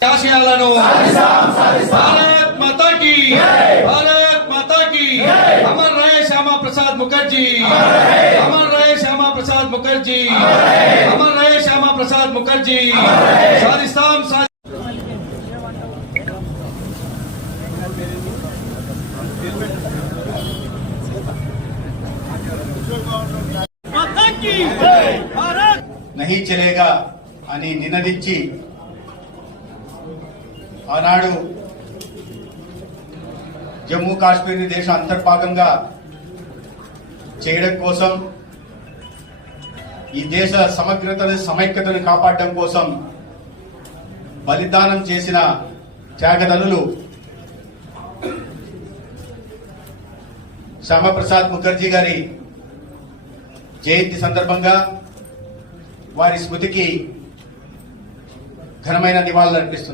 ఆశయాలను భారత్ మాతా की भारत माता की अमर रहे श्यामा प्रसाद मुखर्जी अमर रहे श्यामा प्रसाद मुखर्जी अमर रहे श्यामा प्रसाद मुखर्जी सादिस्तान माता की भारत नहीं चलेगा అని నినదించి ఆనాడు జమ్మూ కాశ్మీర్ ని దేశ అంతర్భాగంగా చేయడం కోసం ఈ దేశ సమగ్రతను సమైక్యతను కాపాడడం కోసం బలిదానం చేసిన త్యాగదనులు శ్యామప్రసాద్ ముఖర్జీ గారి జయంతి సందర్భంగా వారి స్మృతికి ఘనమైన నివాళులు అర్పిస్తున్నారు.